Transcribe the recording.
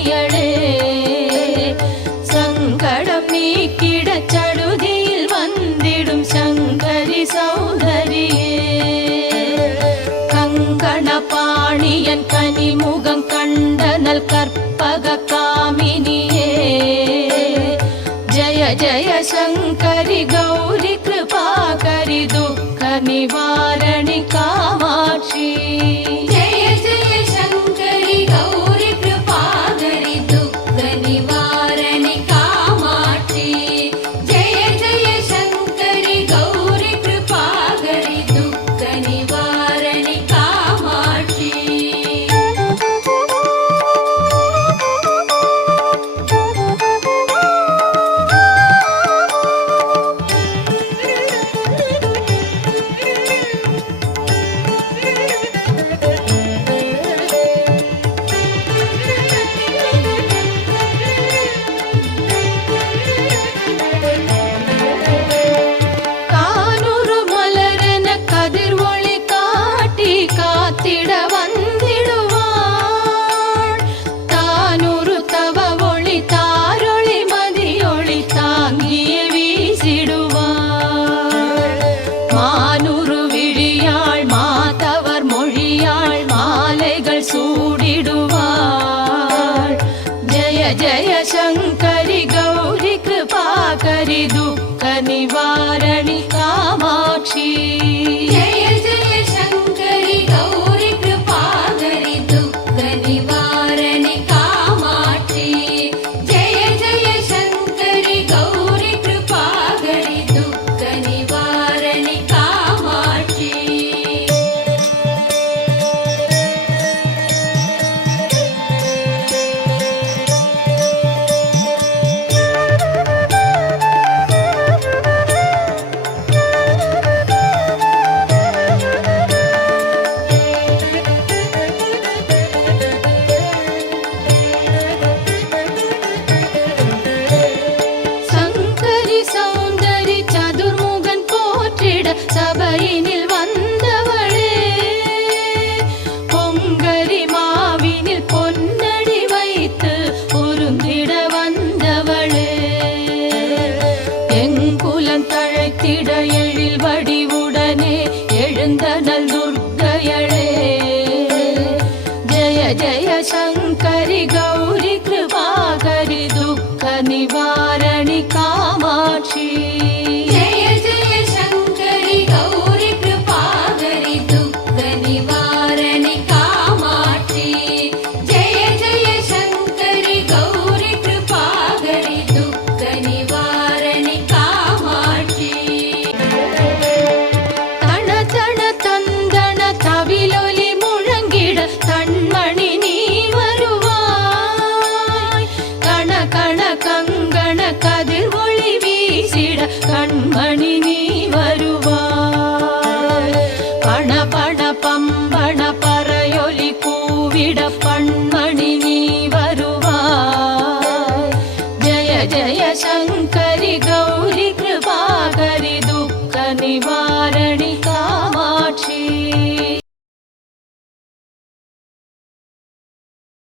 பாணியளே சங்கடம் நீக்கிட சடுதியில் வந்திடும் சங்கரி சௌந்தரியே கங்கண பாணியன் கனிமுகம் கண்டனல் கற்பக காமினியே ஜய ஜய சங்கரி கௌரி கிருபாகரி துக்க நிவாரணி காமாட்சி जय जय शंकरि गौरी कृपाकरि दुःख निवारणि कामाक्षि जय जय शंकरि गौरी कृपाकरि दुःख निवारणि कामाक्षि கானூறு மலரென கதிர் ஒளி காட்டி காத்திட வந்திடுவாள் தானூறு தவ ஒளி தாரொளி மதியொளி தாங்கியே வீசிடுவாள் மானூறு விழியாள் மாதவர் மொழியாள் மாலைகள் சூடிடுவாள் ஜய ஜய சங்கரி கௌரி கிருபாகரி துக்க நிவாரணி காமாட்சி जय जय शंकरि गौरी कृपाकरि दुःख निवारणि कामाक्षि जय जय शंकरि गौरी कृपाकरि दुःख निवारणि कामाक्षि சங்கரி சௌந்தரி சதுர்முகன் போற்றிட சபையினில் வந்தவளே பொங்கரி மாவினில் பொன்னடி வைத்து பொருந்திட வந்தவளே எங்குலம் தழைத்திட எழில் வடிவுடனே எழுந்தனல் துர்க்கையளே ஜய ஜய சங்கரி கௌரி கிருபாகரி துக்க நிவாரணி காமாட்சி जय जय शंकरि गौरी कृपाकरि दुःख निवारणि कामाक्षि जय जय शंकरि गौरी कृपाकरि दुःख निवारणि कामाक्षि தண தண தந்தன தவிலொலி முழங்கிட தன்மணி நீ வருவாய் கண கண கங்கண கதிர் ஒளி வீசிட கண்மணி நீ வருவாய் பண பண பம்பண பறையொலி கூவிட பண்மணி நீ வருவாய் ஜய ஜய சங்கரி கௌரி கிருபாகரி துக்க நிவாரணி